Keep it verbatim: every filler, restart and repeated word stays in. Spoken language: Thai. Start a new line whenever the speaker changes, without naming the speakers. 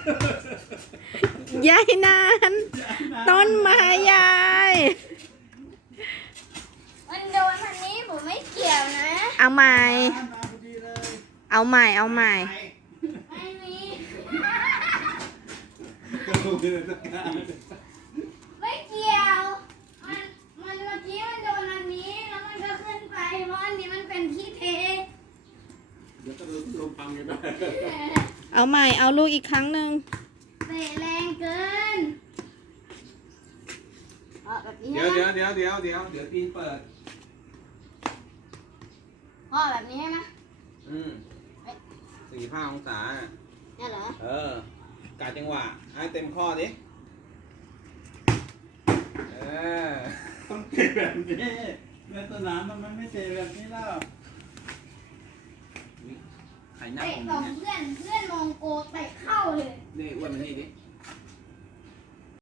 ยายนานต้นไม้ยาย
มันโดนทางนี้ผมไม่เกี่ยวนะ
เอาใหม่
มาพอดีเลย
เอาใหม่เอาใหม่
ไม่มี ไม่เกี่ยว มันมันเมื่อกี้มันโดนอันนี้แล้วมันก็ขึ้นไปเพราะอันนี้มันเป็นที่เท
เดี๋ยวก็ลงพังกันไป
เอาใหม่เอาลูกอีกครั้งหนึ่ง
เตะแรงเกินเอาแบบนี้
เดี๋ยว
ใช่ไหม
เดี๋ยวเดี๋ยวเดี๋ยวเดี๋ยวเดี๋ยวปีนเปิด
พ่อแบบนี้ใช่ไหม
อืมสี่ห้าองศา
เนี่ยเหรอ
เออกาจังหวะให้เต็มข้อดิเออต้องเตะแบบนี้ในสนามมันไม่เตะแบบนี้แล้วใครหน้า
เตะ
ผม
สอง
เนี่ย
เพื่อนเพื่อนมองโกเตะเข้าเลย
นี่อ้วนมันนี่ดิ